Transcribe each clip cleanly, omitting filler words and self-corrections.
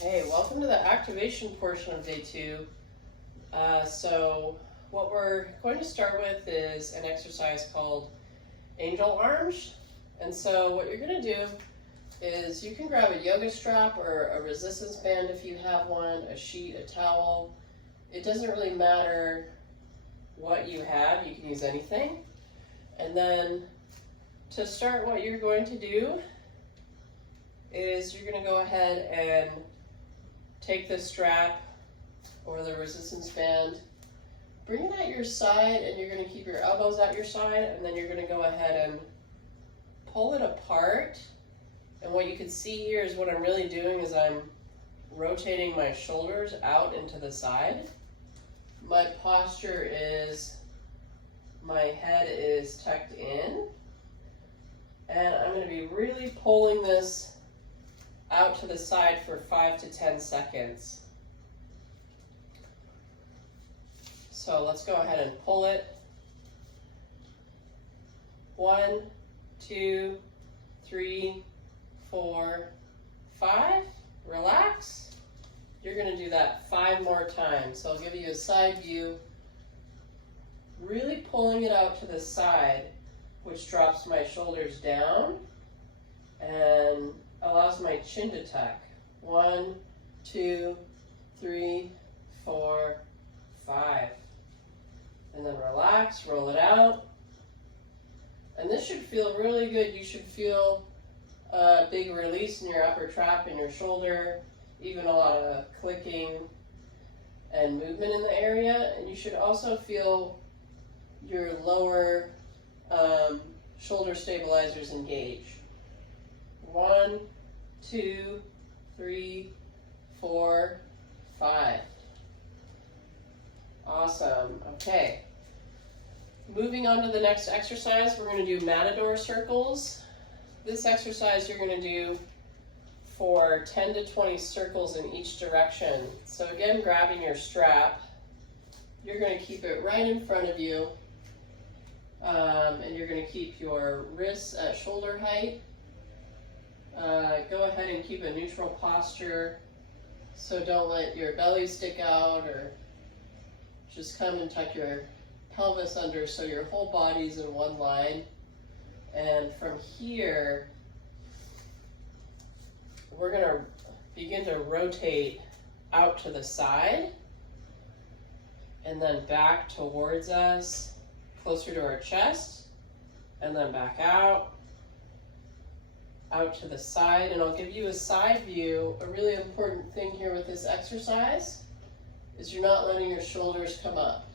Hey, welcome to the activation portion of day 2. So what we're going to start with is an exercise called angel arms. And so what you're going to do is you can grab a yoga strap or a resistance band if you have one, a sheet, a towel. It doesn't really matter what you have, you can use anything. And then to start, what you're going to do is you're going to go ahead and take the strap or the resistance band, bring it at your side, and you're going to keep your elbows at your side, and then you're going to go ahead and pull it apart. And what you can see here is what I'm really doing is I'm rotating my shoulders out into the side. My posture is my head is tucked in, and I'm going to be really pulling this out to the side for 5 to 10 seconds. So let's go ahead and pull it. 1, 2, 3, 4, 5. Relax. You're going to do that 5 more times. So I'll give you a side view. Really pulling it out to the side, which drops my shoulders down and allows my chin to tuck. 1, 2, 3, 4, 5. And then relax, roll it out. And this should feel really good. You should feel a big release in your upper trap and your shoulder, even a lot of clicking and movement in the area. And you should also feel your lower shoulder stabilizers engage. 1, 2, 3, 4, 5. Awesome. Okay. Moving on to the next exercise, we're going to do matador circles. This exercise you're going to do for 10 to 20 circles in each direction. So again, grabbing your strap, you're going to keep it right in front of you, and you're going to keep your wrists at shoulder height. Go ahead and keep a neutral posture, so don't let your belly stick out, or just come and tuck your pelvis under so your whole body's in one line. And from here, we're going to begin to rotate out to the side and then back towards us, closer to our chest, and then back out to the side. And I'll give you a side view. A really important thing here with this exercise is you're not letting your shoulders come up.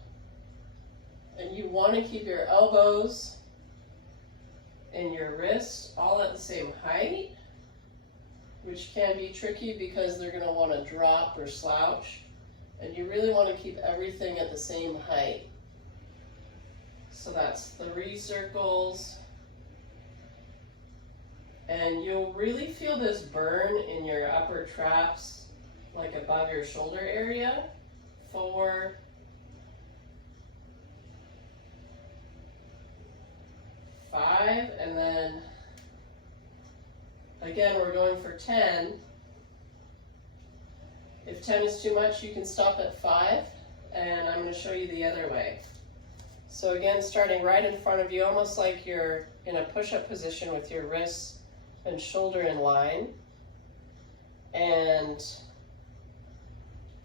And you want to keep your elbows and your wrists all at the same height, which can be tricky because they're going to want to drop or slouch. And you really want to keep everything at the same height. So that's 3 circles. And you'll really feel this burn in your upper traps, like above your shoulder area. 4, 5, and then again we're going for 10. If 10 is too much, you can stop at 5, and I'm going to show you the other way. So again, starting right in front of you, almost like you're in a push-up position with your wrists and shoulder in line. And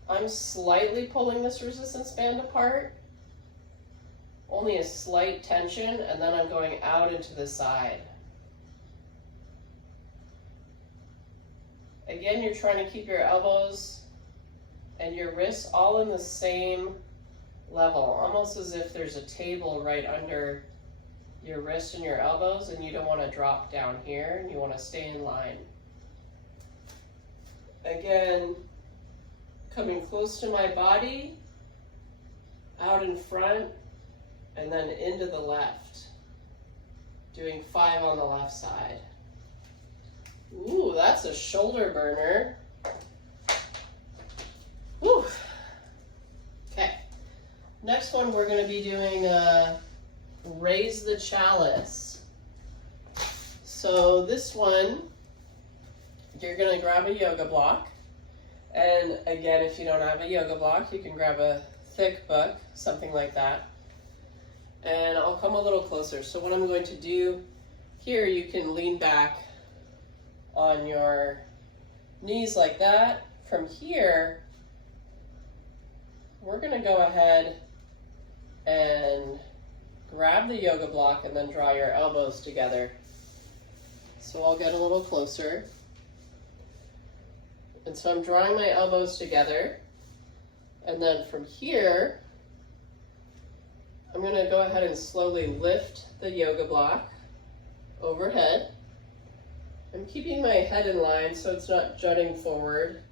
I'm slightly pulling this resistance band apart, only a slight tension, and then I'm going out into the side. Again, you're trying to keep your elbows and your wrists all in the same level, almost as if there's a table right under your wrist and your elbows, and you don't want to drop down here, and you want to stay in line. Again, coming close to my body, out in front, and then into the left. Doing 5 on the left side. Ooh, that's a shoulder burner. Woo. Okay. Next one, we're going to be doing raise the chalice. So this one, you're going to grab a yoga block, And again, if you don't have a yoga block, you can grab a thick book, something like that. And I'll come a little closer. So what I'm going to do here, you can lean back on your knees like that. From here, we're going to go ahead and grab the yoga block and then draw your elbows together. So I'll get a little closer. And so I'm drawing my elbows together. And then from here, I'm going to go ahead and slowly lift the yoga block overhead. I'm keeping my head in line so it's not jutting forward.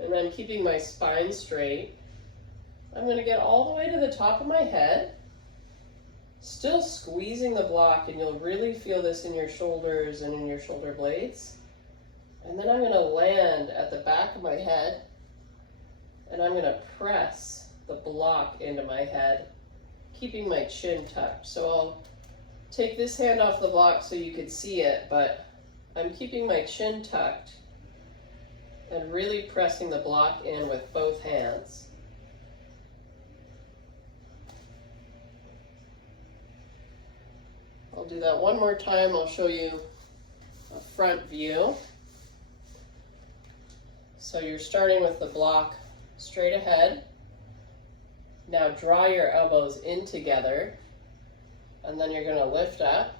And I'm keeping my spine straight. I'm going to get all the way to the top of my head, still squeezing the block, and you'll really feel this in your shoulders and in your shoulder blades. And then I'm going to land at the back of my head, and I'm going to press the block into my head, keeping my chin tucked. So I'll take this hand off the block so you can see it, but I'm keeping my chin tucked and really pressing the block in with both hands. I'll do that one more time. I'll show you a front view. So you're starting with the block straight ahead. Now draw your elbows in together, and then you're going to lift up,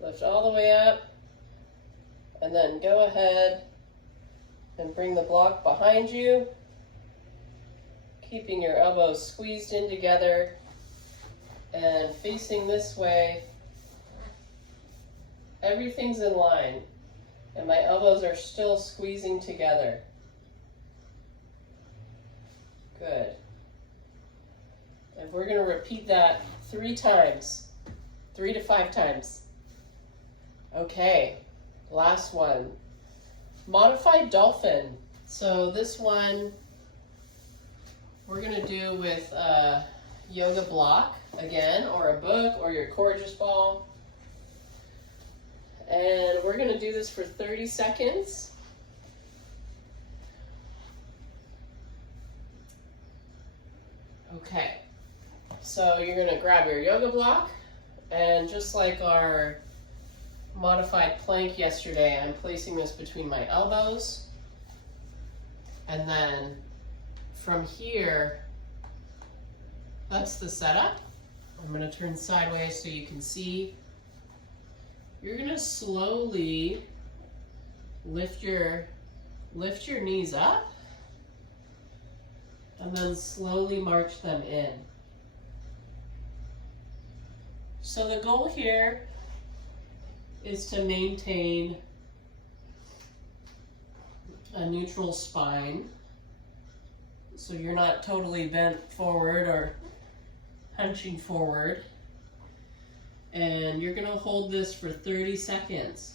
lift all the way up, and then go ahead and bring the block behind you, keeping your elbows squeezed in together and facing this way. Everything's in line, and my elbows are still squeezing together. Good. And we're going to repeat that 3 times, 3 to 5 times. Okay, last one. Modified dolphin. So this one we're going to do with a yoga block again, or a book, or your Courageous ball. And we're going to do this for 30 seconds. Okay, so you're going to grab your yoga block, and just like our modified plank yesterday, I'm placing this between my elbows, and then from here, that's the setup. I'm going to turn sideways so you can see. You're going to slowly lift your knees up, and then slowly march them in. So the goal here is to maintain a neutral spine, so you're not totally bent forward or hunching forward. And you're going to hold this for 30 seconds.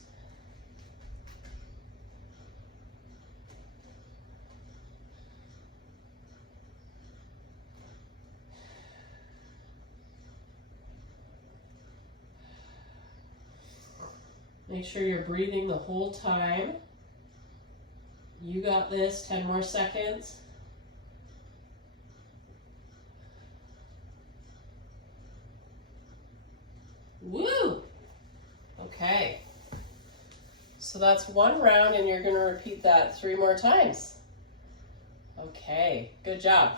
Make sure you're breathing the whole time. You got this. 10 more seconds. Woo! Okay. So that's 1 round, and you're going to repeat that 3 more times. Okay, good job.